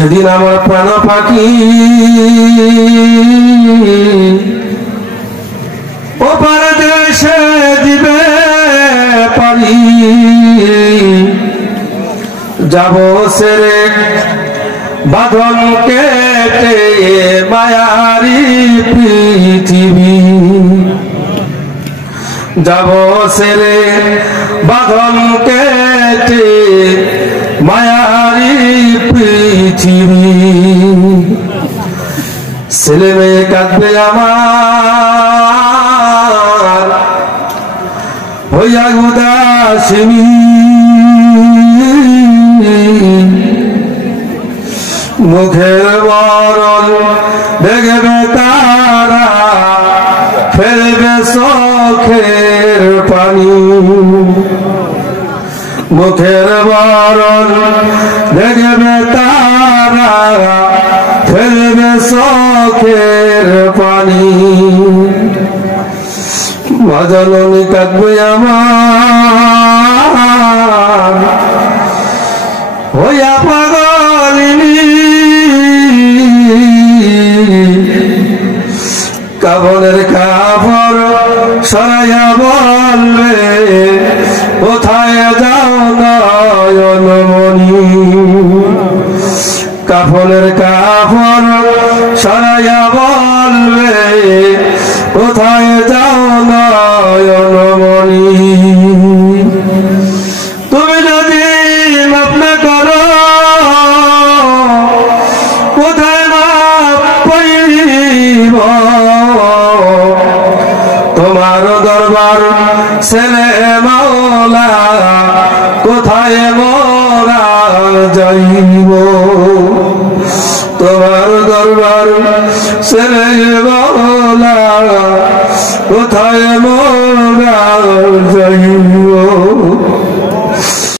যেদিন আমার প্রাণ পাখি ওপার দেশে দিবে পারি যাব সেরে বাঁধন কেটে মায়ারি পৃথিবী যাব সেরে বাঁধন কেটে মায়ারি পৃথিবী ছেলে মেয়ে কাঁদবে আমার হইয়া উদাসিনী মুখের বরণ দেখবে তারা ফেলবে চোখের পানি মুখের বরণ দেখবে তারা ফেলবে চোখের পানি মা জননী কাঁদবে আমার হইয়া পাগলিনী কাফনের কাপড় সরাইয়া বলবে কোথায় যাও নয়নমণি কাফনের কাপড় সরাইয়া বলবে কোথায় যাও নয়নমণি তুমি যদি মাপ না করো কোথায় মাপ পাইব তোমার দরবার ছেলে মাওলা কোথায় মোরা যাইব তোমার দরবার ছেলে মাওলা কোথায় মোরা